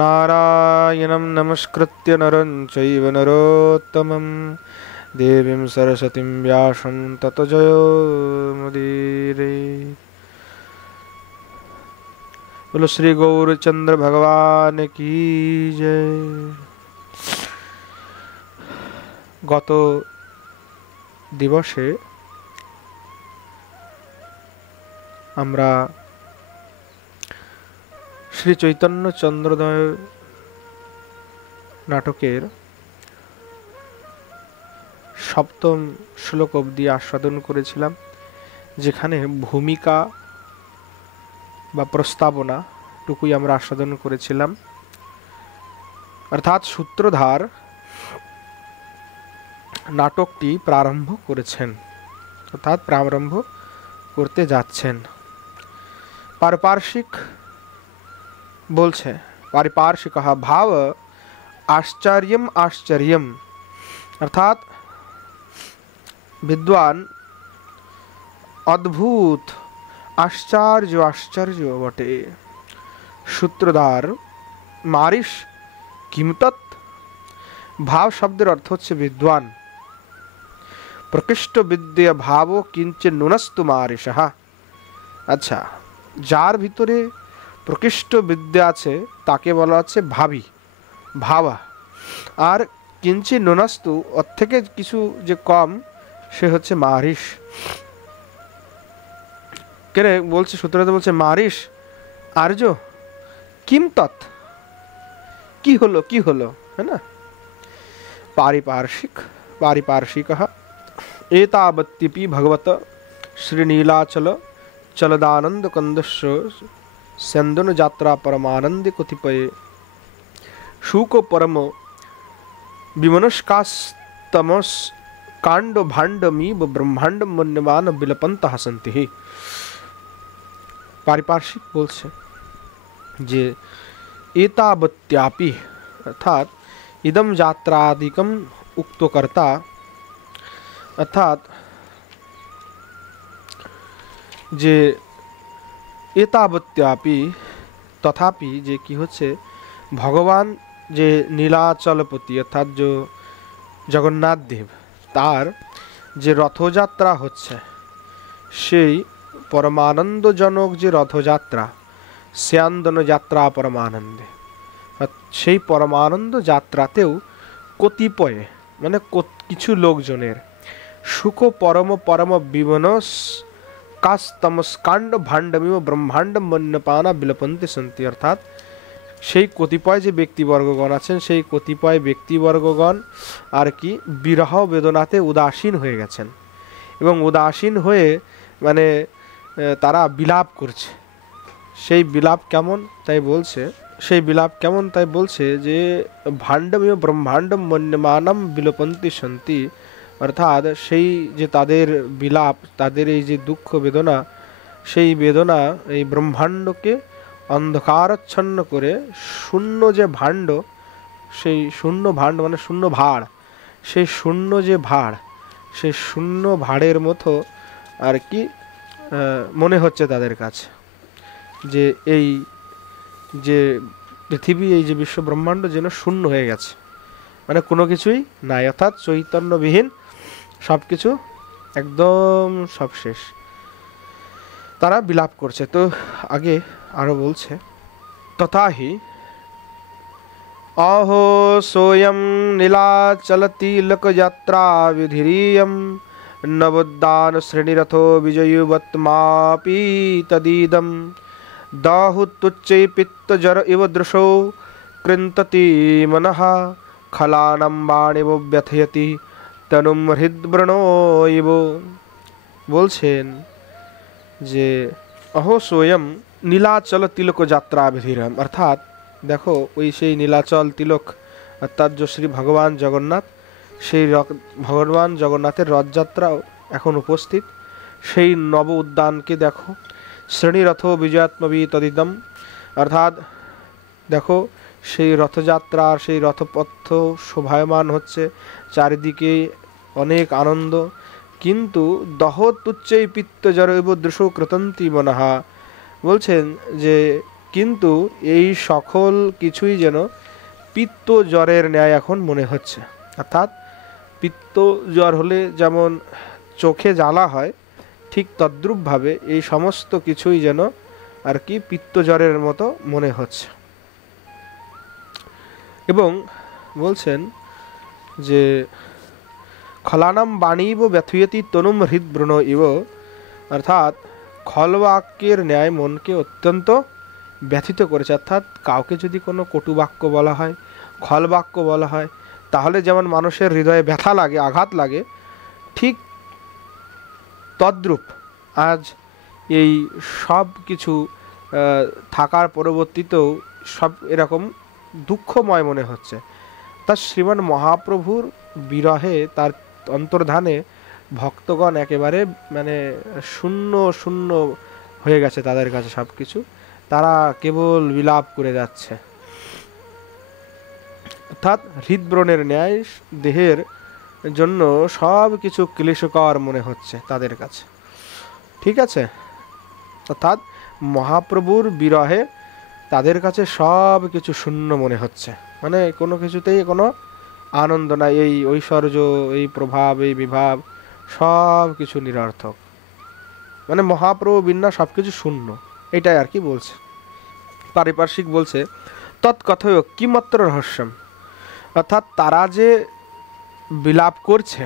नारायणं नमस्कृत्य नरं चैव नरोत्तमं देवीं सरस्वतीं व्यासं ततो जयमुदीरये। बोलो श्री गौरचंद्र भगवान की जय। गत दिवसे আমরা শ্রী চৈতন্য চন্দ্রোদয় নাটকের সপ্তম শ্লোক অবধি আস্বাদন করেছিলাম, যেখানে ভূমিকা বা প্রস্তাবনা টুকুই আমরা আস্বাদন করেছিলাম। অর্থাৎ সূত্রধার নাটকটি প্রারম্ভ করেছেন, অর্থাৎ প্রারম্ভ করতে যাচ্ছেন। पारिपार्श्विक बोलছে पारिपार्श्विक भाव आश्चर्यम आश्चर्यम, अर्थात विद्वान अद्भुत आश्चर्य आश्चर्य बटे। सूत्रधार मारिश किमतत, भाव शब्देर अर्थ हच्छे विद्वान। प्रकृष्ट विद्या भावो किंचित नुनस्तु मारिशः। अच्छा, जार भितरे प्रकृष्ट विद्या आछे ताके बला आछे भावी, भावा। और किंचित नुनस्तु ओर थेके किछु जे कम से हच्छे मारिश। केरे बोलछे सूत्रधार बोलछे मारिश आर्य किम तत्, की हलो है ना। पारिपार्श्विक पारिपार्श्विकः एतावत्यपि भगवत श्रीनीलाचल चलदानंद कंदस्य स्यंदन यात्रा परमानंद कतिपय शुक परम विमनस्कास्तमस कांड भांडमीव ब्रह्मांड मन्यमान विलपन्तः सन्ति। पारिपार्श्विक बोलছে যে एतावत्यापि, अर्थात इदम यात्रादिकम उक्तकर्ता, अर्थात जे एतावत्यापि तथापि जे कि होच्छे भगवान जे नीलाचलपति अर्थात जो जगन्नाथ देव तार जे रथयात्रा होच्छे सेई परमानंदजनक जे रथयात्रा स्यान्दन यात्रा परमानंदे, सेई परमानंद यात्रातेও कतिपय माने किछु लोकजनेर सुख परम परम विमनस कास्तमस्कांड भांडमिव ब्रह्मांड मन्यपाना बिलपन्ति सन्ति। अर्थात সেই কতিপয় যে ব্যক্তিবর্গগণ আছেন সেই কতিপয় ব্যক্তিবর্গগণ আর কি বিরহ বেদনাতে উদাসীন হয়ে গেছেন এবং উদাসীন হয়ে মানে তারা বিলাপ করছে। সেই বিলাপ কেমন তাই বলছে, সেই বিলাপ কেমন তাই বলছে যে ভাণ্ডমিव ব্রহ্মাণ্ডম মন্যমানম বিলপন্তি সন্তি। अर्थात সেই যে তাদের বিলাপ, তাদের এই যে দুঃখ বেদনা, সেই বেদনা এই ব্রহ্মাণ্ডকে অন্ধকারাচ্ছন্ন করে শূন্য যে ভাণ্ড, সেই শূন্য ভাণ্ড মানে শূন্য ভাড়, সেই শূন্য যে ভাড়, সেই শূন্য ভাড়ের মতো আর কি মনে হচ্ছে তাদের কাছে যে এই যে পৃথিবী, এই যে বিশ্ব ব্রহ্মাণ্ড যেন শূন্য হয়ে গেছে, মানে কোনো কিছুই নাই, অর্থাৎ চৈতন্যবিহীন সব কিছু একদম সব শেষ, তারা বিলাপ করছে। তো আগে আরো বলছে তথাহি अहो सोयम नीलाचलतिलक यात्रा विधिरियम नवोद्दान श्रेणीरथो विजयुवत्मापि तदीदम दाहुतुच्चै पित्तजर इव दृशो कृन्तति मनः खलानं बाणिव व्यथयति तनुम हृद्व्रणो इव। बोलছেন যে अहो सोयम नीलाचल तिलक यात्रा विधिरम, अर्थात देखो ওই সেই নীলাচল তিলক অর্থাৎ जो श्री भगवान जगन्नाथ, সেই भगवान जगन्नाथের রথযাত্রাও এখন উপস্থিত। সেই নব উদ্যানকে দেখো, শ্রেণীরথ বিজয়াত্মবি তদিদম, অর্থাৎ দেখো সেই রথযাত্রার সেই রথপথ শোভায়মান হচ্ছে, চারিদিকে অনেক আনন্দ। কিন্তু দহ তুচ্চৈ পিত্তজরৈব দৃশো কৃতন্তি মনহা, বলছেন যে কিন্তু এই সকল কিছুই যেন পিত্ত জ্বরের ন্যায় এখন মনে হচ্ছে। অর্থাৎ পিত্ত জ্বর হলে যেমন চোখে জ্বালা হয়, ঠিক তদ্রূপভাবে এই সমস্ত কিছুই যেন আর কি পিত্ত জ্বরের মতো মনে হচ্ছে। এবং বলছেন যে খলানাম বাণীব ব্যথুয়তি তনুম হৃদব্রণ ইব, অর্থাৎ খলবাক্যের ন্যায় মনকে অত্যন্ত ব্যথিত করেছে। অর্থাৎ কাউকে যদি কোনো কটু বাক্য বলা হয়, খল বাক্য বলা হয়, তাহলে যেমন মানুষের হৃদয়ে ব্যথা লাগে, আঘাত লাগে, ঠিক তদ্রূপ আজ এই সব কিছু থাকার পরবর্তীতেও সব এরকম দুঃখময় মনে হচ্ছে। তার শ্রীমান মহাপ্রভুর বিরহে, তার অন্তর্ধানে ভক্তগণ একেবারে মানে শূন্য শূন্য হয়ে গেছে তাদের কাছে সব কিছু, তারা কেবল বিলাপ করে যাচ্ছে। অর্থাৎ হৃদব্রণের ন্যায় দেহের জন্য সব কিছু ক্লেশকর মনে হচ্ছে তাদের কাছে। ঠিক আছে, অর্থাৎ মহাপ্রভুর বিরহে তাদের কাছে সব কিছু শূন্য মনে হচ্ছে, মানে কোনো কিছুতেই কোনো আনন্দ নাই, এই ঐশ্বর্য, এই প্রভাব, এই বিভাব সব কিছু নিরর্থক, মানে মহাপ্রভু বিনা সব কিছু শূন্য, এটাই আর কি বলছে। পারিপার্শ্বিক বলছে তৎকথয় কিমাত্র রহস্যম, অর্থাৎ তারা যে বিলাপ করছে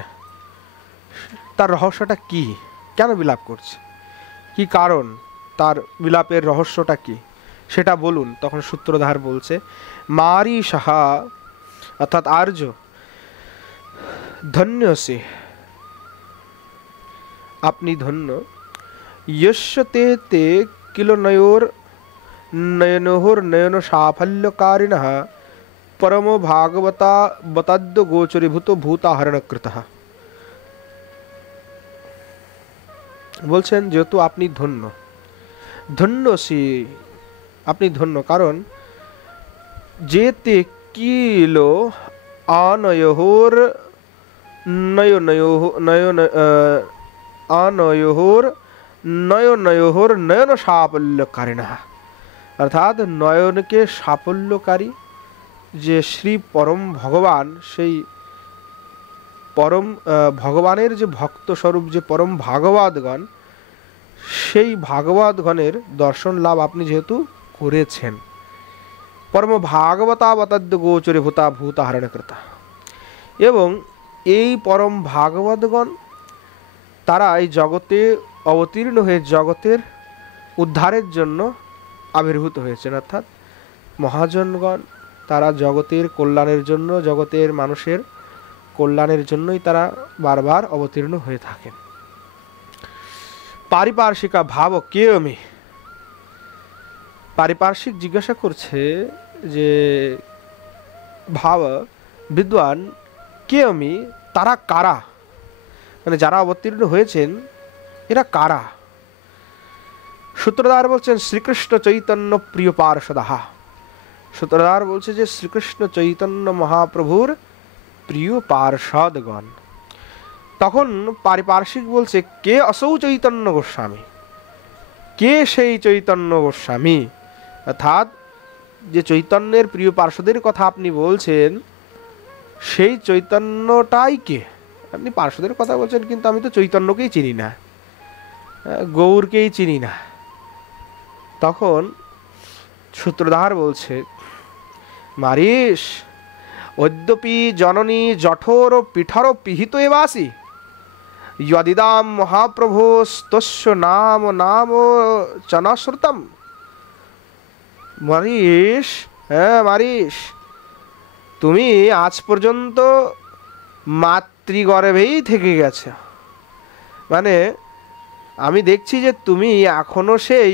তার রহস্যটা কি, কেন বিলাপ করছে, কি কারণ, তার বিলাপের রহস্যটা কি সেটা বলুন। তখন সূত্রধার বলছে মারি সাহা, অর্থাৎ আর্য, ধন্য সে, আপনি ধন্য, यस्य ते ते किल नयनोर नयन साफल्यकारिणः परम भागवता बताद्य गोचरीभूत भूताहरणकृतः। বলছেন যেহেতু আপনি ধন্য, ধন্য সে, আপনি ধন্য কারণ যেতে কিল আনয়োর আনয়োর নয়নয়োর নয়ন সাফল্যকারিণা, অর্থাৎ নয়নকে সাফল্যকারী যে শ্রী পরম ভগবান, সেই পরম ভগবানের যে ভক্ত স্বরূপ যে পরম ভাগবতগণ, সেই ভাগবতগণের দর্শন লাভ আপনি যেহেতু করেছেন, পরম ভাগবতাবতাদ্য গোচরে ভূতা ভূতাহরণকৃতা, এবং এই পরম ভাগবতগণ তারা এই জগতে অবতীর্ণ হয়ে জগতের উদ্ধারের জন্য আবির্ভূত হয়েছেন। অর্থাৎ মহাজনগণ তারা জগতের কল্যাণের জন্য, জগতের মানুষের কল্যাণের জন্যই তারা বারবার অবতীর্ণ হয়ে থাকেন। পারিপার্শ্বিকা ভাব কে আমি, পারিপার্শ্বিক জিজ্ঞাসা করছে যে ভাব বিদ্বান কে আমি, তারা কারা, মানে যারা অবতীর্ণ হয়েছেন এরা কারা। সূত্রধার বলছেন শ্রীকৃষ্ণ চৈতন্য প্রিয় পার্ষদাহা, সূত্রধার বলছে যে শ্রীকৃষ্ণ চৈতন্য মহাপ্রভুর প্রিয় পার্ষদগণ। তখন পারিপার্শ্বিক বলছে কে অসৌ চৈতন্য গোস্বামী, কে সেই চৈতন্য গোস্বামী, অর্থাৎ যে চৈতন্যের প্রিয় পার্ষদের কথা আপনি বলছেন সেই চৈতন্যটাই কে। আপনি পার্ষদের কথা বলছেন কিন্তু আমি তো চৈতন্যকেই চিনি না, গৌরকেই চিনি না। তখন সূত্রধার বলছে মারিস অদ্যপি জননী জঠোর পিঠর পিহিত এবাসি যদিদাম মহাপ্রভোস্তস্য নাম নাম চনশ্রুতম। মারিস, হ্যাঁ মারিস, তুমি আজ পর্যন্ত মাতৃগর্ভেই থেকে গেছে, মানে আমি দেখছি যে তুমি এখনো সেই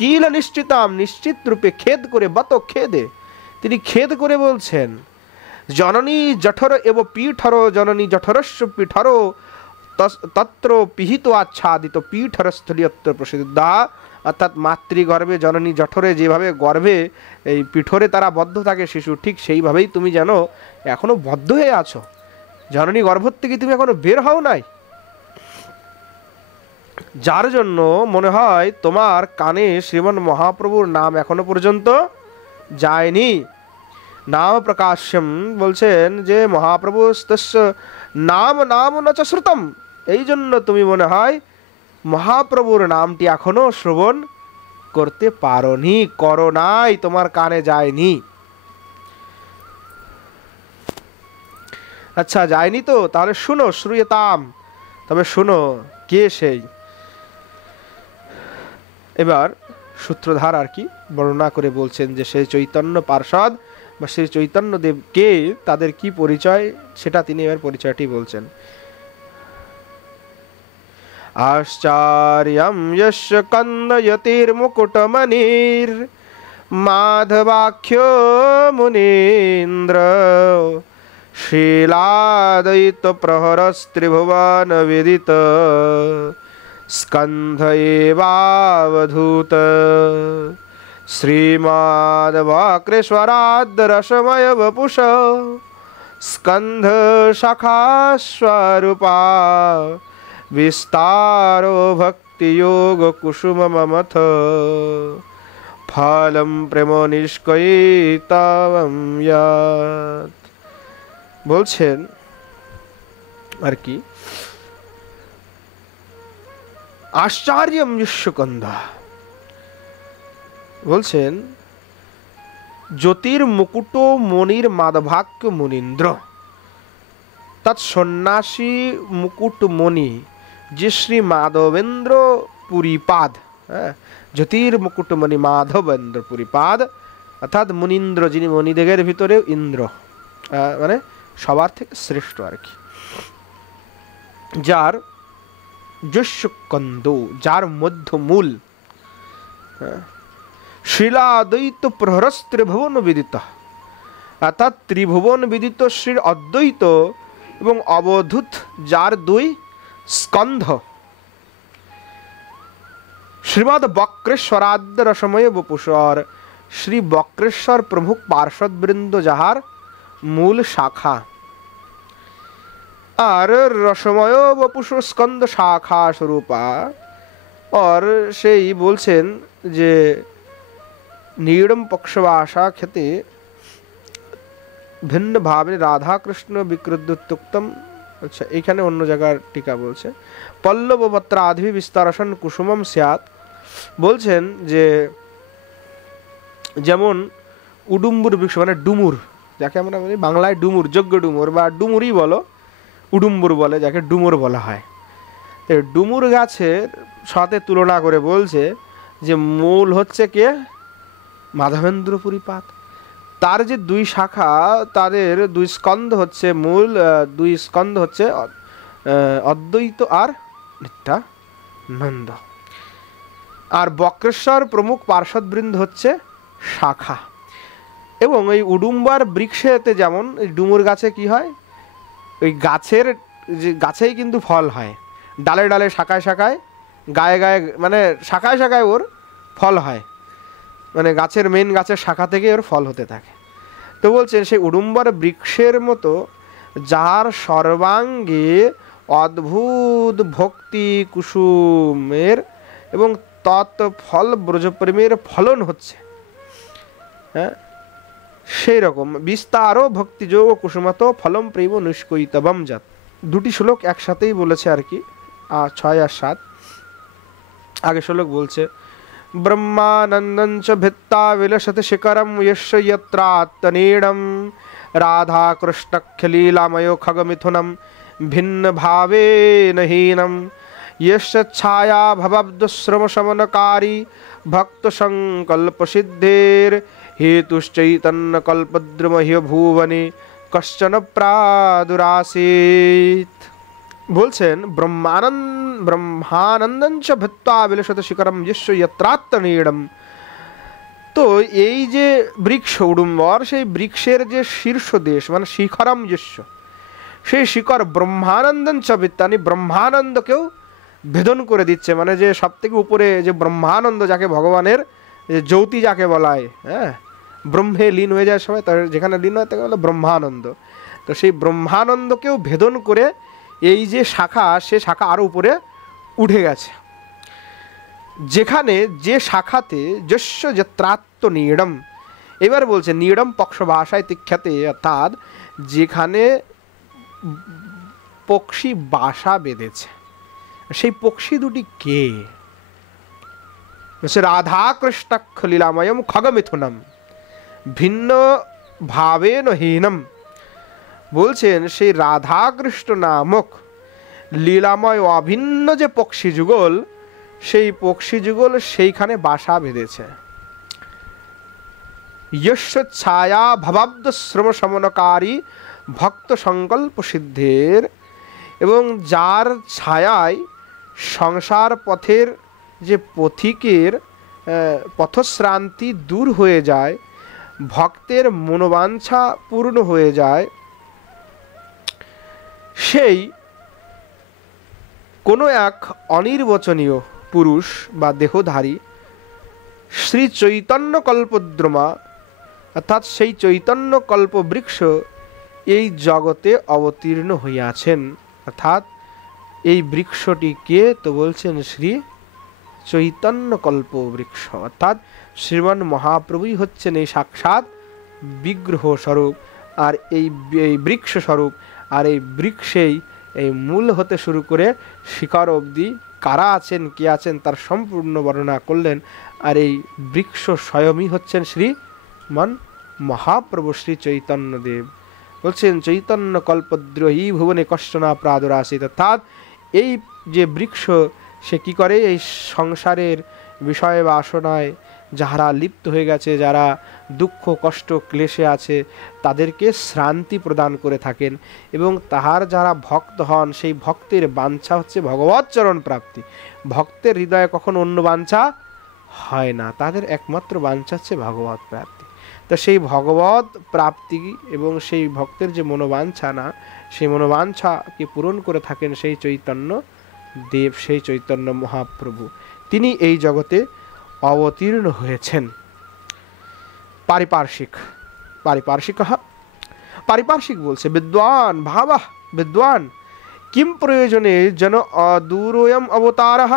কিল নিশ্চিতাম, নিশ্চিত রূপে খেদ করে, বত খেদে, তিনি খেদ করে বলছেন জননী জঠর এব পীঠর, জননী জঠরস্য পীঠর তত্র পিহিত আচ্ছাদিত পীঠর স্থলীয়ত্র প্রসিদ্ধা, অর্থাৎ মাতৃগর্ভে জননী জঠরে যেভাবে গর্ভে এই পিঠরে তারা বদ্ধ থাকে শিশু, ঠিক সেইভাবেই তুমি যেন এখনো বদ্ধ হয়ে আছো, জননী গর্ভ থেকে তুমি এখনো বের হও নাই। যার জন্য মনে হয় তোমার কানে শ্রীমান মহাপ্রভুর নাম এখনো পর্যন্ত যায়নি। নাম প্রকাশ্যম বলছেন যে মহাপ্রভু নাম নাম ন চ শ্রুতম, এই জন্য তুমি মনে হয় মহাপ্রভুর নামটি এখনো শ্রবণ করতে পারোনি, করো নাই, তোমার কানে যায়নি। আচ্ছা যায়নি তো, তাহলে শুনো, শ্রুয়তাম, তবে শুনো কে সেই। এবার সূত্রধার আর কি বর্ণনা করে বলছেন যে সেই চৈতন্য পার্ষদ বা সেই চৈতন্য দেব কে, তাদের কি পরিচয়, সেটা তিনি এবার পরিচয়টি বলছেন। আশ্চর্যম যস্য কন্দয়তির মুকুটমণির মাধবাখ্য মুনীন্দ্র শীলাদয়িত প্রহরস্ত্রিভুবন বিদিত স্কন্ধ এবাবধূত শ্রীমদ্বক্রেশ্বরাদ্রসময় বপুষ স্কন্ধ শাখাস্বরূপা বিস্তারো ভক্তি যোগ কুসুম মমথ ফলম প্রেম নিষ্কৈতবম ইয়াত। বলছেন আর কি, আশ্চর্যম যস্যকন্ধা, বলছেন জ্যোতির্মুকুট মণির মাধবাক্য মুনীন্দ্র, তৎ সন্ন্যাসী মুকুট মণি যে শ্রী মাধবেন্দ্র পুরীপাদ, হ্যাঁ, জ্যোতির্মুকুটমণি মাধবেন্দ্র পুরীপাদ, অর্থাৎ মুনীন্দ্র যিনি মণিদেবের ভিতরে ইন্দ্র, মানে সবার থেকে শ্রেষ্ঠ আর কি, যার যস্যকন্দ, যার মধ্যমূল, শিলাদ্বৈত প্রহরস্ত্রিভুবন বিদিত, অর্থাৎ ত্রিভুবন বিদিত শ্রীর অদ্বৈত এবং অবধূত যার দুই স্কন্ধ, শ্রীমদ বক্রেশ্বরাদ্য রসময় বপুষর, শ্রী বক্রেশ্বর প্রমুখ পার্ষদ বৃন্দ যাহার মূল শাখা, আর রসময় বপুষ স্কন্দ শাখা স্বরূপা, और সেই বলছেন যে नीड़म पक्षवासा ख्याति भिन्न भावे राधा कृष्ण विकृतुक्तम। अच्छा এখানে অন্য জায়গার টিকা বলছে পল্লব পত্রাধি বিস্তারসন কুসুমম স্যাৎ, বলছেন যে যেমন উডুম্বুর বৃক্ষ মানে ডুমুর, যাকে আমরা বলি বাংলায় ডুমুর, যোগ্য ডুমুর বা ডুমুরই বলো, উডুম্বুর বলে যাকে ডুমুর বলা হয়। তো ডুমুর গাছের সাথে তুলনা করে বলছে যে মূল হচ্ছে কে, মাধবেন্দ্র পুরীপাদ, তার যে দুই শাখা, তাদের দুই স্কন্ধ হচ্ছে মূল, দুই স্কন্ধ হচ্ছে অদ্বৈত আর নিত্যানন্দ, আর বক্রেশ্বর প্রমুখ পার্ষদবৃন্দ হচ্ছে শাখা। এবং এই উডুম্বার বৃক্ষেতে যেমন ডুমুর গাছে কি হয়, ওই গাছের যে গাছেই কিন্তু ফল হয়, ডালে ডালে শাখায় শাখায় গায়ে গায়ে, মানে শাখায় শাখায় ওর ফল হয়, মানে গাছের মেন গাছের শাখা থেকে ওর ফল হতে থাকে। তো বলছেন সেই উডুম্বার বৃক্ষের মতো যার সর্বাঙ্গে অদ্ভুত ভক্তি কুসুমের এবং তৎফল ব্রজপ্রেমের ফলন হচ্ছে, হ্যাঁ, সেই রকম বিস্তারও ভক্তিযোগ কুসুমত ফলম প্রেম নিষ্কৈতবম জাত। দুটি শ্লোক একসাথেই বলেছে আর কি, 6 আর 7। আগে শ্লোক বলছে ব্রহ্মানন্দং চ ভিত্তা বিলসতি শিখরম यस्य यत्रात्तनीडं राधा कृष्णख्यलीलामयो खगमिथुनं भिन्न भावेन हीनं यस्य छाया भवद्श्रमशमनकारी भक्त संकल्प सिद्धेर हेतुश्चैतन्य कल्पद्रुमह्य भुवने कश्चन प्रादुरासीत्। বলছেন ব্রহ্মানন্দং চ ভিত্তা বিলসতি শিখরম यस्य यत्रात्तनीडं। তো এই যে বৃক্ষ উডুম্বর, সেই বৃক্ষের যে শীর্ষ দেশ মানে শিখরম যস্য, সেই শিখর ব্রহ্মানন্দং চ ভিত্তানি, ব্রহ্মানন্দকেও ভেদন করে দিচ্ছে, মানে যে সব থেকে উপরে যে ব্রহ্মানন্দ, যাকে ভগবানের জ্যোতি যাকে বলা হয়, হ্যাঁ, ব্রহ্মে লীন হয়ে যায় সবাই, তার যেখানে লীন হয় তাকে বলে ব্রহ্মানন্দ। তো সেই ব্রহ্মানন্দকেও ভেদন করে এই যে শাখা, সে শাখা আরও উপরে উঠে গেছে। যেখানে যে শাখাতে যস্য যত্রাত্ম নীড়ম, এবার বলছে নীড়ম পক্ষ ভাষায় তিখ্যাতে, অর্থাৎ যেখানে পক্ষী বাসা বেঁধেছে, সেই পক্ষী দুটি কে? রাধা কৃষ্ণ লীলাময়ম খগমিথুনম ভিন্ন ভাবেন হীনম। বলছেন সেই রাধা কৃষ্ণ নামক লীলাময় অভিন্ন যে পক্ষী যুগল, সেই পক্ষী যুগল সেইখানে বাসা বেঁধেছে। यस्य ছায়া ভবাব্দ শ্রম সমনকারী ভক্ত সংকল্প সিদ্ধের, এবং যার ছায়ায় সংসার পথের যে পথিকের পথশ্রান্তি দূর হয়ে যায়, ভক্তের মনোবাঞ্ছা পূর্ণ হয়ে যায়, সেই কোনো এক অনির্বচনীয় পুরুষ বা দেহধারী শ্রী চৈতন্য কল্পদ্রমা, অর্থাৎ সেই চৈতন্য কল্প বৃক্ষ এই জগতে অবতীর্ণ হইয়াছেন। অর্থাৎ এই বৃক্ষটি কে? তো বলছেন শ্রী চৈতন্য কল্প বৃক্ষ, অর্থাৎ শ্রীমান মহাপ্রভুই হচ্ছেন এই সাক্ষাৎ বিগ্রহ স্বরূপ, আর এই বৃক্ষ স্বরূপ। আর এই বৃক্ষেই এই মূল হতে শুরু করে শিখর অবধি কারা আছেন, কে আছেন, তার সম্পূর্ণ বর্ণনা করলেন। আর এই বৃক্ষ স্বয়ংই হচ্ছেন শ্রীমান মহাপ্রভু শ্রী চৈতন্যদেব। বলছেন চৈতন্য কল্পদ্রোহী ভুবনে কষ্টনা প্রাদুরাসিত, অর্থাৎ এই যে বৃক্ষ সে কি করে? এই সংসারের বিষয় বাসনায় যারা লিপ্ত হয়ে গেছে, যারা দুঃখ কষ্ট ক্লেশে আছে, তাদেরকে শ্রান্তি প্রদান করে থাকেন। এবং তাহার যারা ভক্ত হন, সেই ভক্তের বাঞ্ছা হচ্ছে ভগবৎ চরণ প্রাপ্তি। ভক্তের হৃদয়ে কখনো অন্য বাঞ্ছা হয় না, তাদের একমাত্র বাঞ্ছা হচ্ছে ভগবৎ প্রাপ্তি। তো সেই ভগবৎ প্রাপ্তি এবং সেই ভক্তের যে মনোবাঞ্ছা, না সেই মনোবাঞ্ছাকে পূরণ করে থাকেন সেই চৈতন্য দেব, সেই চৈতন্য মহাপ্রভু। তিনি এই জগতে অবতীর্ণ হয়েছেন। পারিপার্শ্বিক পারিপার্শ্বিক বলছে বিদ্বান ভাবাহ বিদ্বান কিম প্রয়োজনে যেন অদূরোয়ম অবতারঃ।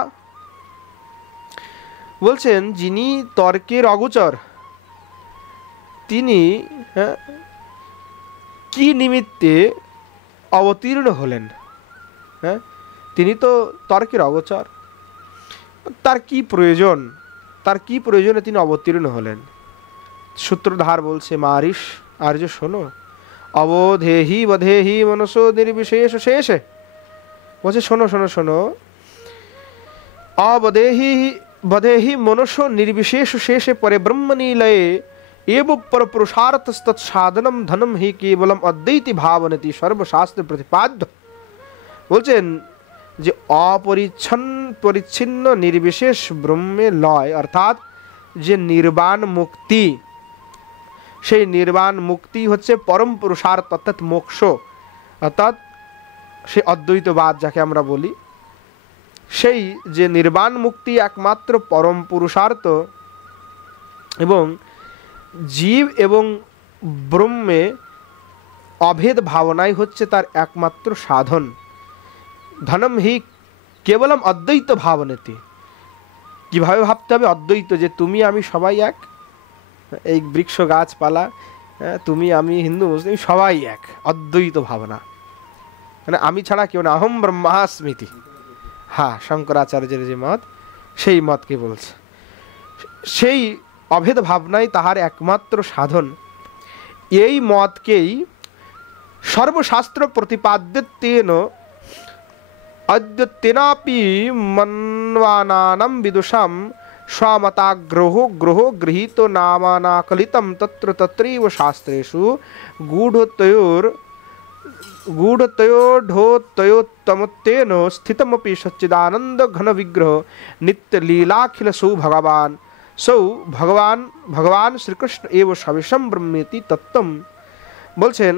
বলছেন যিনি তর্কের অগোচর, তিনি কি নিমিত্তে অবতীর্ণ হলেন? তিনি তো তর্কের অগোচর, তার কি প্রয়োজন, তার কি প্রয়োজনে তিনি অবতীর্ণ হলেন? সূত্রধার বলছে মারিস আর্য শোনো, অবধেহি বধেহি মনসো নির্বিশেষ শেষে। বলছে শোনো শোনো শোনো, অবধেহি বধেহি মনসো নির্বিশেষ শেষে পরে ব্রহ্মনীলয়ে এব পর পুরুষার্থস্তৎসাধনম ধনম হি কেবলম অদ্বৈতি ভাবনতি সর্বশাস্ত্র প্রতিপাদ্য। বলছেন যে পরিচ্ছিন্ন নির্বিশেষ ব্রহ্মে লয়, অর্থাৎ যে নির্বাণ মুক্তি, সেই নির্বাণ মুক্তি হচ্ছে পরম পুরুষার্থ, অর্থাৎ মোক্ষ, অর্থাৎ সেই অদ্বৈতবাদ যাকে আমরা বলি, সেই যে নির্বাণ মুক্তি একমাত্র পরম পুরুষার্থ, এবং জীব এবং ব্রহ্মে অভেদ ভাবনাই হচ্ছে তার একমাত্র সাধন। ধনম হি কেবলম অদ্বৈত ভাবনেতি। কিভাবে ভাবতে হবে? অদ্বৈত, যে তুমি আমি সবাই এক, এই বৃক্ষ গাছপালা, তুমি আমি হিন্দু মুসলিম সবাই এক, অদ্বৈত ভাবনা, মানে আমি ছাড়া কেউ না, অহম ব্রহ্মাস্মিতি। হ্যাঁ, শঙ্করাচার্যের যে মত, সেই মতকে বলছে। সেই অভেদ ভাবনাই তাহার একমাত্র সাধন। এই মতকেই সর্বশাস্ত্র প্রতিপাদ্যতেন অদ্যতেনাপি মন্বানানাম বিদুষাম স্বমতাগ্রহ গ্রহ গৃহীত নামানাকলিতম তত্র তত্রৈব শাস্ত্রেষু গূঢ়তয়োঢোতয়োত্তমত্তেন স্থিতমপি সच्चिदानंद घन विग्रह नित्य लीलाखिल सौ भगवान श्रीकृष्ण एव सविषम ब्रह्मेति तत्त्वम। বলছেন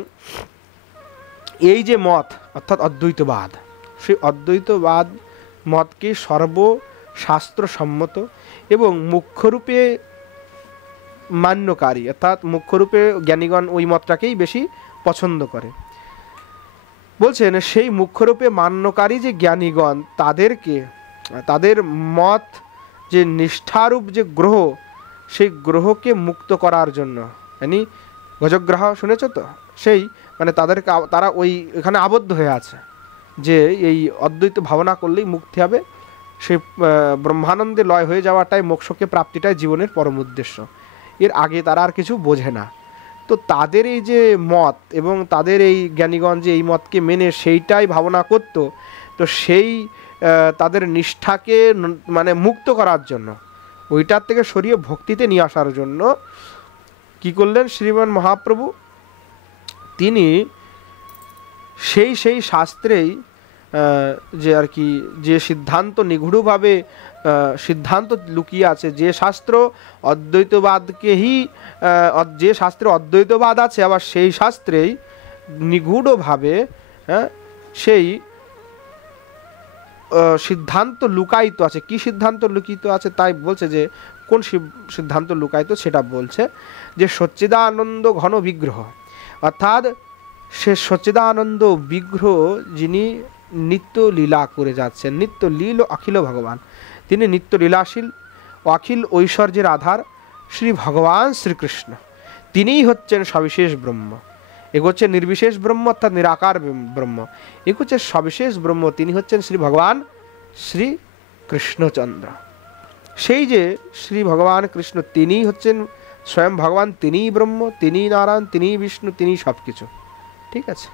এই যে মত, অর্থাৎ অদ্বৈতবাদ, সেই অদ্বৈতবাদ মতকে সর্বশাস্ত্র সম্মত এবং মুখ্যরূপে মান্যকারী, অর্থাৎ মুখ্যরূপে জ্ঞানীগণ ওই মতটাকেই বেশি পছন্দ করে। বলছেন সেই মুখ্যরূপে মান্যকারী যে জ্ঞানীগণ, তাদেরকে, তাদের মত যে নিষ্ঠারূপ যে গ্রহ, সেই গ্রহকে মুক্ত করার জন্য, মানে গজগ্রহ শুনেছ তো, সেই মানে তাদেরকে তারা ওই এখানে আবদ্ধ হয়ে আছে যে এই অদ্বৈত ভাবনা করলেই মুক্তি হবে, সেই ব্রহ্মানন্দে লয় হয়ে যাওয়াটাই মোক্ষকে প্রাপ্তিটাই জীবনের পরম উদ্দেশ্য। এর আগে তারা আর কিছু বোঝে না। তো তাদের এই যে মত এবং তাদের এই জ্ঞানীগণ যে এই মতকে মেনে সেইটাই ভাবনা করত, তো সেই তাদের নিষ্ঠাকে মানে মুক্ত করার জন্য, ওইটার থেকে সরিয়ে ভক্তিতে নিয়ে আসার জন্য কি করলেন শ্রীমান মহাপ্রভু, তিনি সেই শাস্ত্রেই যে আর কি যে সিদ্ধান্ত নিগূঢ়ভাবে সিদ্ধান্ত লুকিয়ে আছে, যে শাস্ত্র অদ্বৈতবাদকেই যে শাস্ত্রে অদ্বৈতবাদ আছে, আবার সেই শাস্ত্রেই নিগূঢ়ভাবে সেই সিদ্ধান্ত লুকায়িত আছে। কি সিদ্ধান্ত লুকিত আছে তাই বলছে, যে কোন সিদ্ধান্ত লুকায়িত সেটা বলছে, যে সচ্চিদানন্দ ঘন বিগ্রহ, অর্থাৎ সে সচ্চিদানন্দ বিগ্রহ যিনি নিত্য লীলা করে যাচ্ছেন, নিত্য লীল অখিল ভগবান, তিনি নিত্য লীলাশীল অখিল ঐশ্বর্যের আধার শ্রী ভগবান শ্রীকৃষ্ণ, তিনিই হচ্ছেন সবিশেষ ব্রহ্ম। এক হচ্ছে নির্বিশেষ ব্রহ্ম অর্থাৎ নিরাকার ব্রহ্ম, এক হচ্ছে সবিশেষ ব্রহ্ম, তিনি হচ্ছেন শ্রী ভগবান শ্রী কৃষ্ণচন্দ্র। সেই যে শ্রী ভগবান কৃষ্ণ তিনিই হচ্ছেন স্বয়ং ভগবান, তিনিই ব্রহ্ম, তিনিই নারায়ণ, তিনিই বিষ্ণু, তিনিই সব কিছু। ঠিক আছে,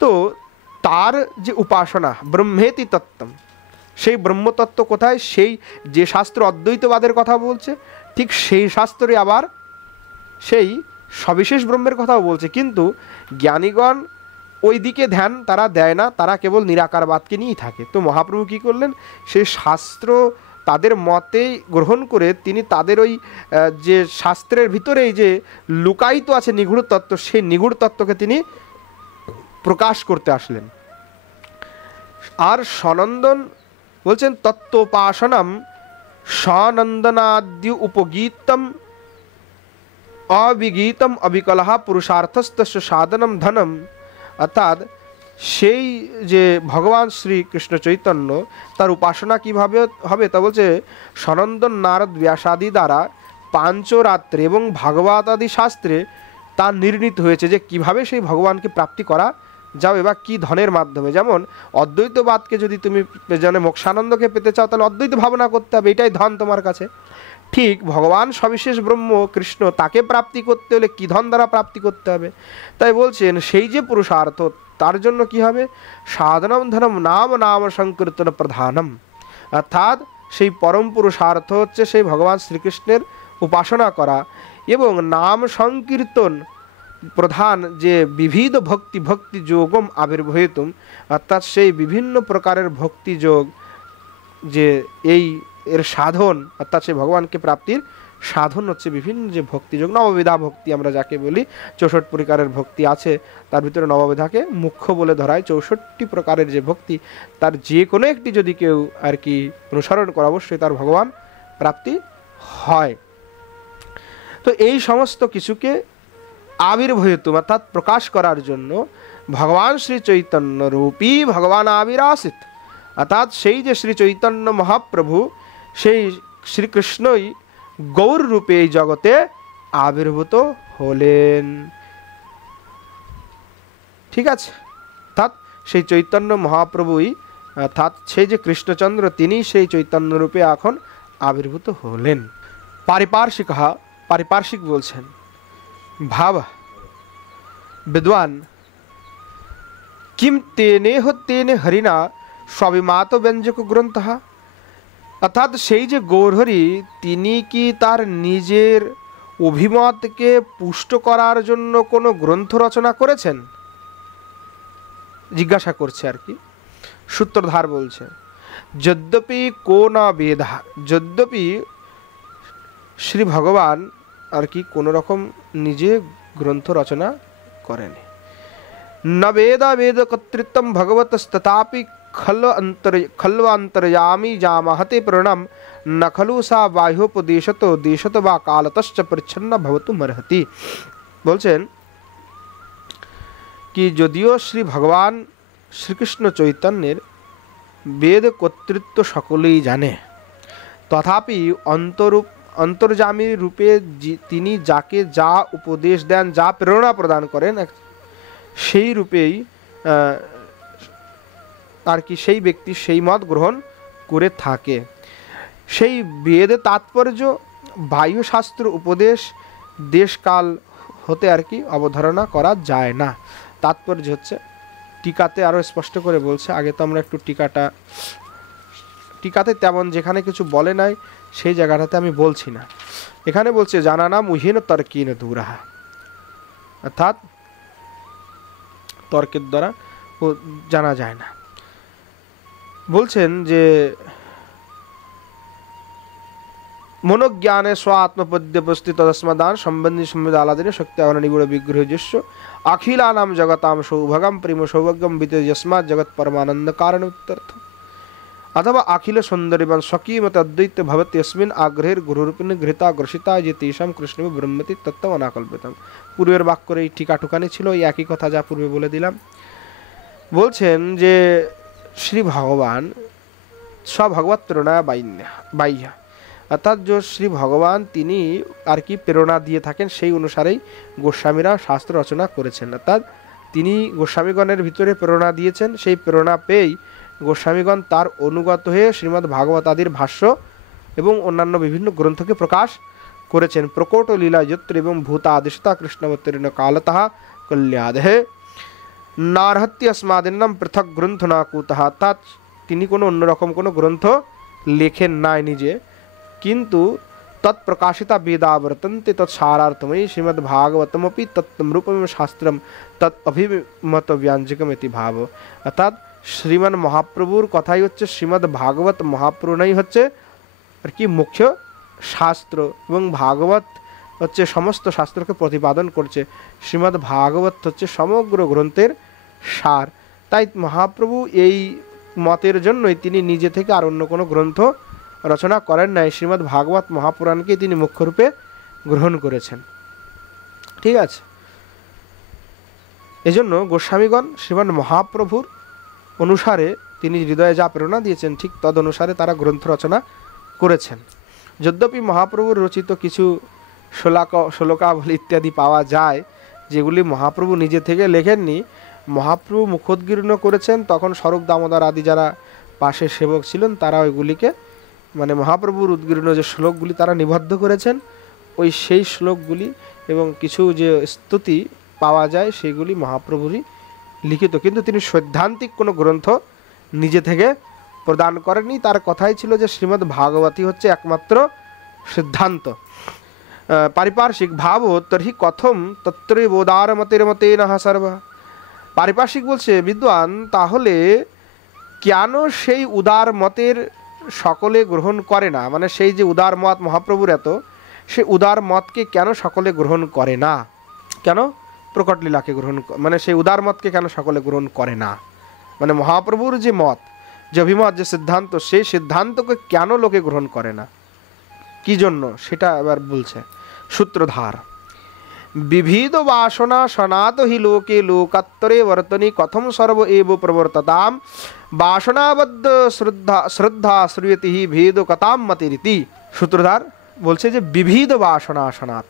তো তার যে উপাসনা ব্রহ্মেতি তত্ত্বম, সেই ব্রহ্মতত্ত্ব কোথায়? সেই যে শাস্ত্র অদ্বৈতবাদের কথা বলছে, ঠিক সেই শাস্ত্রে আবার সেই সবিশেষ ব্রহ্মের কথাও বলছে, কিন্তু জ্ঞানীগণ ওই দিকে ধ্যান তারা দেয় না, তারা কেবল নিরাকারবাদকে নিয়েই থাকে। তো মহাপ্রভু কী করলেন, সেই শাস্ত্র তাদের মতেই গ্রহণ করে তিনি তাদের ওই যে শাস্ত্রের ভিতরেই যে লুকায়িত আছে নিগূঢ় তত্ত্ব, সেই নিগূঢ় তত্ত্বকে তিনি প্রকাশ করতে আসলেন। আর সনন্দন বলছেন তত্ত্বোপাসনম সনন্দনাদ্য উপগীতম অবিগীতম অবিকলহ পুরুষার্থস্তস্য সাধনম ধনম, অর্থাৎ সেই যে ভগবান শ্রীকৃষ্ণ চৈতন্য তার উপাসনা কিভাবে হবে তা বলছে সনন্দন নারদ ব্যাসাদি দ্বারা পাঞ্চরাত্রে এবং ভাগবত আদি শাস্ত্রে তা নির্ণীত হয়েছে যে কিভাবে সেই ভগবানকে প্রাপ্তি করা যাবে বা কি ধনের মাধ্যমে। যেমন অদ্বৈতবাদকে যদি তুমি যেন মোক্ষানন্দকে পেতে চাও তাহলে অদ্বৈত ভাবনা করতে হবে, এটাই ধন তোমার কাছে। ঠিক ভগবান সবিশেষ ব্রহ্ম কৃষ্ণ, তাকে প্রাপ্তি করতে হলে কি ধন দ্বারা প্রাপ্তি করতে হবে। তাই বলছেন সেই যে পুরুষার্থ, তার জন্য কি হবে? সাধনম ধনম নাম নাম সংকীর্তন প্রধানম, অর্থাৎ সেই পরম পুরুষার্থ হচ্ছে সেই ভগবান শ্রীকৃষ্ণের উপাসনা করা এবং নাম সংকীর্তন প্রধান, যে বিবিধ ভক্তি যোগম আবির্ভূতুম, অর্থাৎ সেই বিভিন্ন প্রকারের ভক্তি যোগ যে এই এর সাধন, অর্থাৎ সেই ভগবানকে প্রাপ্তির সাধন হচ্ছে বিভিন্ন যে ভক্তিযোগ, নববিধা ভক্তি আমরা যাকে বলি। 64 প্রকারের ভক্তি আছে, তার ভিতরে নববিধাকে মুখ্য বলে ধরায়। 64 প্রকারের যে ভক্তি, তার যে কোনো একটি যদি কেউ আর কি অনুসরণ করে অবশ্যই তার ভগবান প্রাপ্তি হয়। তো এই সমস্ত কিছুকে আবির্ভূতুম অর্থাৎ প্রকাশ করার জন্য ভগবান শ্রী চৈতন্য রূপী ভগবান আবিরাসিত, অর্থাৎ সেই যে শ্রী চৈতন্য মহাপ্রভু সেই শ্রীকৃষ্ণই গৌর রূপে এই জগতে আবির্ভূত হলেন। ঠিক আছে, অর্থাৎ সেই চৈতন্য মহাপ্রভুই অর্থাৎ সেই যে কৃষ্ণচন্দ্র তিনি সেই চৈতন্য রূপে এখন আবির্ভূত হলেন। পারিপার্শ্বিক বলছেন ভাব বিদ্বান কিম তেনেহ তেনে হরিণা স্বাভিমাত ব্যঞ্জক গ্রন্থ, অর্থাৎ সেই যে গৌরহরি তিনি কি তার নিজের অভিমতকে পুষ্ট করার জন্য কোনো গ্রন্থ রচনা করেছেন? জিজ্ঞাসা করছে আর কি। সূত্রধার বলছে যদ্যপি কো না বেদা, যদ্যপি শ্রী ভগবান আর কি কোনো রকম নিজে গ্রন্থ রচনা করেনি। ন বেদা বেদ কর্তৃত্বম ভগবতস্তথাপি খল্বান্তর্যামী জামহতে প্রণম ন খলু সা বাহ্যোপদেশতো দেশত বা কালতশ্চ পরিচ্ছন্ন ভবতু মর্হতি। বলছেন কি যদিও শ্রী ভগবান শ্রীকৃষ্ণ চৈতন্যের বেদ কর্তৃত্ব সকলেই জানে, তথাপি অন্তর্যামী রূপে তিনি যাকে যা উপদেশ দেন, যা প্রেরণা প্রদান করেন, সেই রূপেই আর কি সেই ব্যক্তি সেই মত গ্রহণ করে থাকে। সেই বেদ তাৎপর্য বাহ্য শাস্ত্র উপদেশ দেশকাল হতে আর কি অবধারণা করা যায় না। তাৎপর্য হচ্ছে, টিকাতে আরও স্পষ্ট করে বলছে, আগে তো আমরা একটু টিকাতে তেমন যেখানে কিছু বলে নাই সেই জায়গাটাতে আমি বলছি না। এখানে বলছে জানা নাম উহীন তর্কিন দূরাহা, অর্থাৎ তর্কের দ্বারা ও জানা যায় না। বলছেন যে মনোজ্ঞানে স্ব আত্মপদ্যপস্থিত তদস্মদান সম্বন্ধী সম্বিদালাদিনে শক্তি অনিগুড় বিগ্রহজস্য অখিলানাম জগতাম সৌভাগম প্রেম সৌভাগ্যম বিতে যস্মাৎ জগৎ পরমানন্দ কারণ উত্তর্থ अथवा अखिल सौंदर्यवान स्वकीय मत अद्वैत भवति यस्मिन् आग्रहेर गुरुरूपिणी गृहीता ग्रसिता जे तेषां कृष्ण ब्रह्मति तत्त्वम् अनाकल्पितम्। पूर्वेर बाक्যের এই টিকাটুকানি ছিল, এই একই কথা যা পূর্বে বলে দিলাম। বলছেন যে শ্রী ভগবান স্বভগবত প্রেরণা বাহ্যা, অর্থাৎ যে শ্রী ভগবান তিনি আর কি প্রেরণা দিয়ে থাকেন সেই অনুসারেই গোস্বামীরা শাস্ত্র রচনা করেছেন। অর্থাৎ তিনি গোস্বামীগণের ভিতরে প্রেরণা দিয়েছেন, সেই প্রেরণা পেয়েই গোস্বামীগণ তার অনুগত হয়ে শ্রীমদ্ ভাগবত আদির ভাষ্য এবং অন্যান্য বিভিন্ন গ্রন্থকে প্রকাশ করেছেন। প্রকট লীলা যত্র এবং ভূতা আদিশতা কৃষ্ণবতীর্ণ কালতঃ কল্যাদহে নারহত্য अस्मादिन्नं পৃথক গ্রন্থ না কুতঃ, অর্থাৎ তিনি কোনো অন্যরকম কোনো গ্রন্থ লেখেন নাই নিজে, কিন্তু তৎপ্রকাশিতা বেদা বর্তন্তে তৎসারার্থময়ী শ্রীমদ্ ভাগবতমপি তত্ত্বরূপমেব শাস্ত্রম তৎ অভিমত ব্যঞ্জকমিতি ভাব। অর্থাৎ শ্রীমান মহাপ্রভুর কথাই হচ্ছে শ্রীমদ্ ভাগবত মহাপুরাণই হচ্ছে আর কি মুখ্য শাস্ত্র, এবং ভাগবত হচ্ছে সমস্ত শাস্ত্রকে প্রতিপাদন করছে। শ্রীমদ্ ভাগবত হচ্ছে সমগ্র গ্রন্থের সার। তাই মহাপ্রভু এই মতের জন্যই তিনি নিজে থেকে আর অন্য কোনো গ্রন্থ রচনা করেন নাই, শ্রীমদ্ ভাগবত মহাপুরাণকে তিনি মুখ্যরূপে গ্রহণ করেছেন। ঠিক আছে, এজন্য গোস্বামীগণ শ্রীমান মহাপ্রভুর অনুসারে তিনি হৃদয়ে যা প্রেরণা দিয়েছেন ঠিক তদ অনুসারে তারা গ্রন্থ রচনা করেছেন। যদ্যপি মহাপ্রভুর রচিত কিছু শ্লোকাবলী ইত্যাদি পাওয়া যায় যেগুলি মহাপ্রভু নিজে থেকে লেখেননি, মহাপ্রভু মুখোদ্গীর্ণ করেছেন, তখন স্বরূপ দামোদর আদি যারা পাশে সেবক ছিলেন তারা ওইগুলিকে মানে মহাপ্রভুর উদ্গীর্ণ যে শ্লোকগুলি তারা নিবদ্ধ করেছেন, ওই সেই শ্লোকগুলি এবং কিছু যে স্তুতি পাওয়া যায় সেগুলি মহাপ্রভুরই লিখিত, কিন্তু তিনি সৈদ্ধান্তিক কোনো গ্রন্থ নিজে থেকে প্রদান করেননি। তার কথাই ছিল যে শ্রীমদ্ ভাগবতী হচ্ছে একমাত্র সিদ্ধান্ত। পারিপার্শ্বিক ভাব তর্হি কথম তত্রে বোদার মতের মতে নাহা সর্বা। পারিপার্শ্বিক বলছে বিদ্বান, তাহলে কেন সেই উদার মতের সকলে গ্রহণ করে না, মানে সেই যে উদার মত মহাপ্রভুর এত, সেই উদার মতকে কেন সকলে গ্রহণ করে না, কেন প্রকট লীলাকে গ্রহণ মানে সেই উদার মতকে কেন সকলে গ্রহণ করে না, মানে মহাপ্রভুর যে মত যে অভিমত যে সিদ্ধান্ত সেই সিদ্ধান্তকে কেন লোকে গ্রহণ করে না, কি জন্য সেটা এবার বলছে সূত্রধার। বিবিধ বাসনা সনাত হি লোকে লোকাত্তরে বর্তনি কথম সর্ব এব প্রবর্ততাম বাসনাবদ্ধ শ্রদ্ধা শ্রুয়তি হি ভেদ কথাম মতিরিতি। সূত্রধার বলছে যে বিবিধ বাসনা সনাত,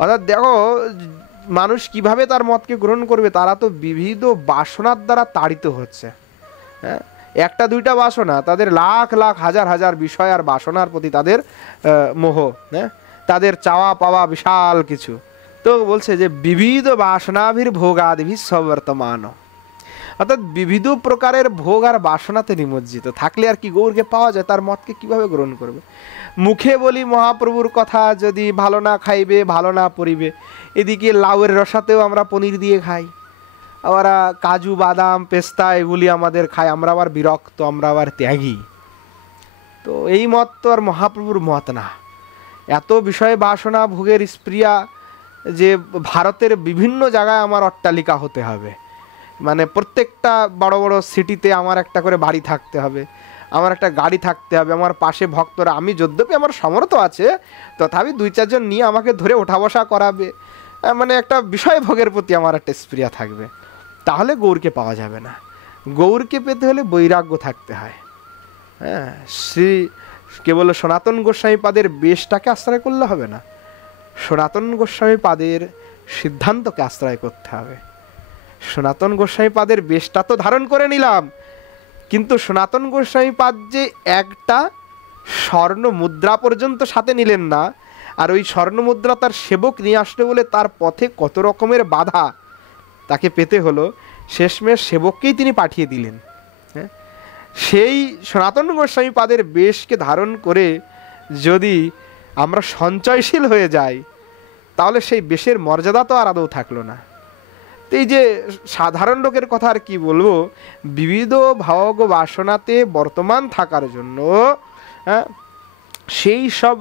অর্থাৎ দেখো মানুষ কিভাবে তার মতকে গ্রহণ করবে, তারা তো বিবিধ বাসনার দ্বারা তাড়িত হচ্ছে। হ্যাঁ, একটা দুইটা বাসনা, তাদের লাখ লাখ হাজার হাজার বিষয় আর বাসনার প্রতি তাদের মোহ, হ্যাঁ, তাদের চাওয়া পাওয়া বিশাল কিছু। তো বলছে যে বিবিধ বাসনাভির ভোগাদিভি সবর্তমান, অর্থাৎ বিবিধ প্রকারের ভোগ আর বাসনাতে নিমজ্জিত থাকলে আর কি গৌরকে পাওয়া যায়, তার মতকে কিভাবে গ্রহণ করবে। মুখে বলি মহাপ্রভুর কথা, যদি ভালো না খাইবে ভালো না পরিবে, এদিকে লাউয়ের রসাতেও আমরা পনির দিয়ে খাই, আবার কাজু বাদাম পেস্তা এগুলি আমাদের খাই, আমরা আবার বিরক্ত, আমরা আবার ত্যাগী। তো এই মত তো আর মহাপ্রভুর মত না। এত বিষয়ে বাসনা ভোগের স্প্রিয়া যে ভারতের বিভিন্ন জায়গায় আমার অট্টালিকা হতে হবে, মানে প্রত্যেকটা বড় বড় সিটিতে আমার একটা করে বাড়ি থাকতে হবে, আমার একটা গাড়ি থাকতে হবে, আমার পাশে ভক্তরা, আমি যদ্যপি আমার সামর্থ্য আছে তথাপি দুই চারজন নিয়ে আমাকে ধরে ওঠা বসা করাবে, মানে একটা বিষয় ভোগের প্রতি আমার একটা স্প্রিয়া থাকবে, তাহলে গৌরকে পাওয়া যাবে না। গৌরকে পেতে হলে বৈরাগ্য থাকতে হয়। হ্যাঁ, কেবল সনাতন গোস্বামী পাদের বেশটাকে আশ্রয় করলে হবে না, সনাতন গোস্বামী পাদের সিদ্ধান্তকে আশ্রয় করতে হবে। সনাতন গোস্বামী পাদের বেশটা তো ধারণ করে নিলাম, কিন্তু সনাতন গোস্বামী পাদ যে একটা স্বর্ণ মুদ্রা পর্যন্ত সাথে নিলেন না, আর ওই স্বর্ণ মুদ্রা তার সেবক নিয়ে আসলো বলে তার পথে কত রকমের বাধা তাকে পেতে হলো, শেষমেশ সেবককেই তিনি পাঠিয়ে দিলেন। হ্যাঁ, সেই সনাতন গোস্বামী পাদের বেশকে ধারণ করে যদি আমরা সঞ্চয়শীল হয়ে যাই, তাহলে সেই বেশের মর্যাদা তো আর আদৌ থাকলো না। তো এই যে সাধারণ লোকের কথা আর কি বলবো, বিবিধ ভাব বাসনাতে বর্তমান থাকার জন্য সেই সব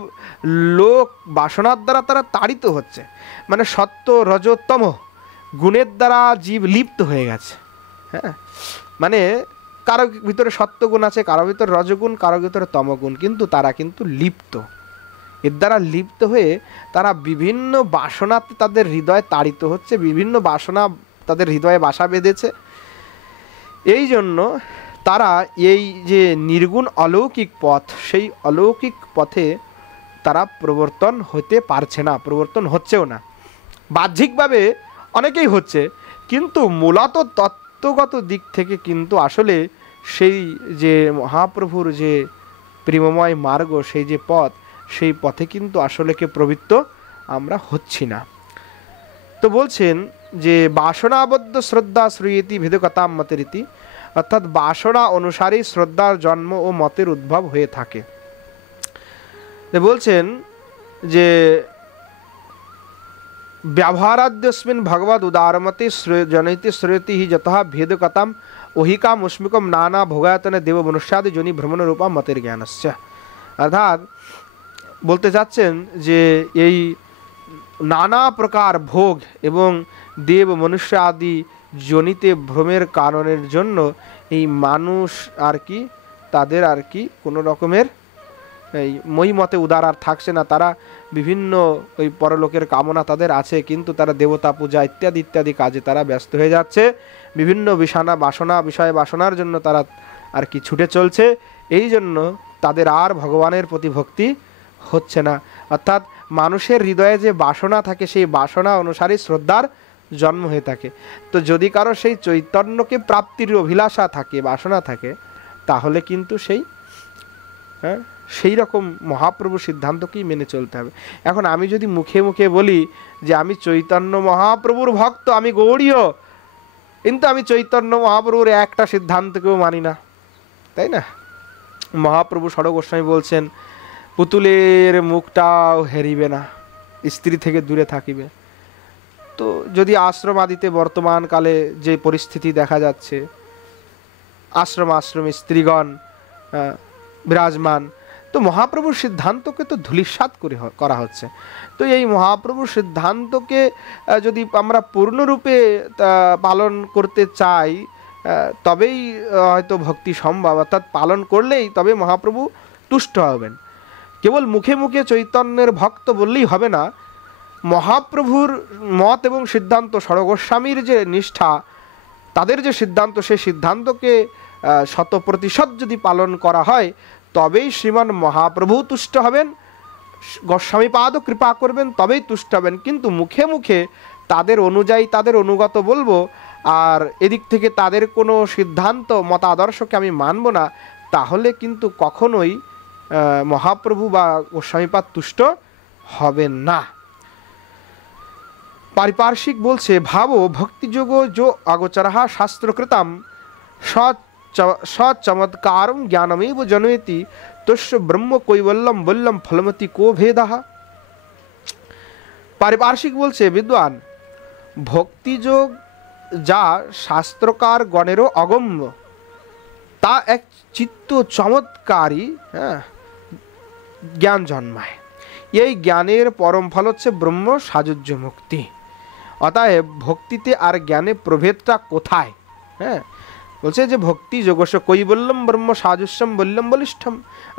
লোক বাসনার দ্বারা তারা তাড়িত হচ্ছে, মানে সত্য রজতম গুণের দ্বারা জীব লিপ্ত হয়ে গেছে। হ্যাঁ, মানে কারো ভিতরে সত্যগুণ আছে, কারো ভিতরে রজগুণ, কারো ভিতরে তমগুণ, কিন্তু তারা কিন্তু লিপ্ত। এর দ্বারা লিপ্ত হয়ে তারা বিভিন্ন বাসনাতে তাদের হৃদয় তাড়িত হচ্ছে, বিভিন্ন বাসনা তাদের হৃদয়ে বাসা বেঁধেছে। এই জন্য তারা এই যে নির্গুণ অলৌকিক পথ, সেই অলৌকিক পথে তারা প্রবর্তন হতে পারছে না, প্রবর্তন হচ্ছেও না। বাহ্যিকভাবে অনেকেই হচ্ছে, কিন্তু মূলত তত্ত্বগত দিক থেকে কিন্তু আসলে সেই যে মহাপ্রভুর যে প্রেমময় মার্গ, সেই যে পথ, সেই পথে কিন্তু আসলে কে প্রবৃত্ত আমরা হচ্ছি না। তো বলছেন যে বাসনাবদ্ধ শ্রদ্ধা শ্রুয়েতি ভেদকতাম মতেরীতি, অর্থাৎ বাসনা অনুসারেই শ্রদ্ধার জন্ম ও মতের উদ্ভব হয়ে থাকে। বলছেন যে ব্যবহারাদ্যস্মিন ভগবদ উদারমতে জনৈতে শ্রয়তি হি যতঃ ভেদকতাম ওহিকা মুস্মিকম নানা ভোগায়তনে দেব মনুষ্যাদি জনি ভ্রমণ রূপা মতের জ্ঞানস্য। অর্থাৎ বলতে চাচ্ছেন যে এই নানা প্রকার ভোগ এবং দেব মনুষ্য আদি জনিতে ভ্রমের কারণের জন্য এই মানুষ আর কি তাদের আর কি কোনো রকমের এই মই মতে উদার আর থাকছে না। তারা বিভিন্ন ওই পরলোকের কামনা তাদের আছে, কিন্তু তারা দেবতা পূজা ইত্যাদি ইত্যাদি কাজে তারা ব্যস্ত হয়ে যাচ্ছে, বিভিন্ন বিষয়ে বাসনার জন্য তারা আর কি ছুটে চলছে। এই জন্য তাদের আর ভগবানের প্রতি ভক্তি হচ্ছে না। অর্থাৎ মানুষের হৃদয়ে যে বাসনা থাকে, সেই বাসনা অনুসারে শ্রদ্ধার জন্ম হয়ে থাকে। তো যদি কারো সেই চৈতন্যকে প্রাপ্তির অভিলাষা থাকে, বাসনা থাকে, তাহলে কিন্তু সেই রকম মহাপ্রভু সিদ্ধান্তকেই মেনে চলতে হবে। এখন আমি যদি মুখে মুখে বলি যে আমি চৈতন্য মহাপ্রভুর ভক্ত, আমি গৌড়ীয়, কিন্তু আমি চৈতন্য মহাপ্রভুর একটা সিদ্ধান্তকেও মানি না, তাই না? মহাপ্রভু ষড় গোস্বামী বলছেন পুতুলের মুখটাও হেরিবে না, স্ত্রী থেকে দূরে থাকিবে। তো যদি আশ্রম আদিতে বর্তমানকালে যে পরিস্থিতি দেখা যাচ্ছে, আশ্রমে স্ত্রীগণ বিরাজমান, তো মহাপ্রভুর সিদ্ধান্তকে তো ধূলিসাৎ করা হচ্ছে। তো এই মহাপ্রভুর সিদ্ধান্তকে যদি আমরা পূর্ণরূপে পালন করতে চাই, তবেই হয়তো ভক্তি সম্ভব, অর্থাৎ পালন করলেই তবে মহাপ্রভু তুষ্ট হবেন। কেবল মুখে মুখে চৈতন্যের ভক্ত বললেই হবে না, মহাপ্রভুর মত এবং সিদ্ধান্ত, ষড় গোস্বামীর যে নিষ্ঠা, তাদের যে সিদ্ধান্ত, সেই সিদ্ধান্তকে 100% যদি পালন করা হয়, তবেই শ্রীমান মহাপ্রভু তুষ্ট হবেন, গোস্বামীপাদও কৃপা করবেন, তবেই তুষ্ট হবেন। কিন্তু মুখে মুখে তাদের অনুযায়ী, তাদের অনুগত বলবো, আর এদিক থেকে তাদের কোনো সিদ্ধান্ত মতাদর্শকে আমি মানব না, তাহলে কিন্তু কখনোই মহাপ্রভু বা গোস্বামীপাদ তুষ্ট হবেন না। পারিপার্শ্বিক বলছে ভাবো ভক্তিযোগ যো অগোচরহা শাস্ত্রকৃতম সচমৎকারম জ্ঞানমেব জনয়তি তস্য ব্রহ্ম কৈবল্যম বল্লম ফলমতি কো ভেদঃ। পারিপার্শ্বিক বলছে বিদ্বান, ভক্তিযোগ যা শাস্ত্রকার গণেরও অগম্য, তা এক চিত্ত চমৎকারী জ্ঞান জন্মায়। এই জ্ঞানের পরম ফল হচ্ছে ব্রহ্ম সাযুজ্য মুক্তি। অতএব ভক্তিতে আর জ্ঞানে প্রভেদটা কোথায়? বলছে যে ভক্তি যোগস্য কৈবল্যম ব্রহ্ম সাযুষ্যম বল্যম বলিষ্ঠম,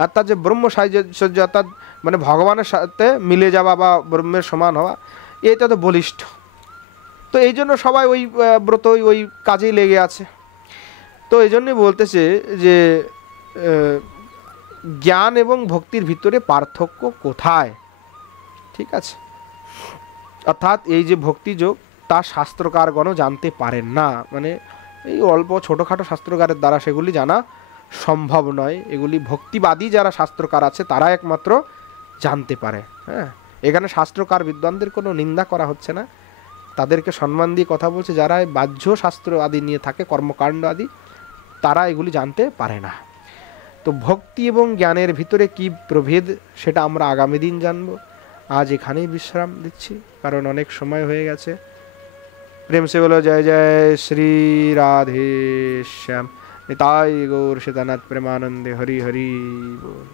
অর্থাৎ যে ব্রহ্ম সাযুজ্য, অর্থাৎ মানে ভগবানের সাথে মিলে যাওয়া বা ব্রহ্মের সমান হওয়া, এটা তো বলিষ্ঠ। তো এই জন্য সবাই ওই ব্রত ওই কাজেই লেগে আছে। তো এই জন্যই বলতেছে যে জ্ঞান এবং ভক্তির ভিতরে পার্থক্য কোথায়, ঠিক আছে। অর্থাৎ এই যে ভক্তিযোগ তা শাস্ত্রকারগণও জানতে পারেন না, মানে এই অল্প ছোটোখাটো শাস্ত্রকারের দ্বারা সেগুলি জানা সম্ভব নয়। এগুলি ভক্তিবাদী যারা শাস্ত্রকার আছে তারা একমাত্র জানতে পারে। হ্যাঁ, এখানে শাস্ত্রকার বিদ্বানদের কোনো নিন্দা করা হচ্ছে না, তাদেরকে সম্মান দিয়ে কথা বলছে। যারা বাহ্য শাস্ত্র আদি নিয়ে থাকে, কর্মকাণ্ড আদি, তারা এগুলি জানতে পারে না। তো ভক্তি এবং জ্ঞানের ভিতরে কি প্রভেদ সেটা আমরা আগামী দিন জানব। আজ এখানেই বিশ্রাম দিচ্ছি, কারণ অনেক সময় হয়ে গেছে। প্রেম সে বলো জয় জয় শ্রী রাধে শ্যাম। নিতাই গৌর সীতানাথ প্রেমানন্দে হরি হরি বল।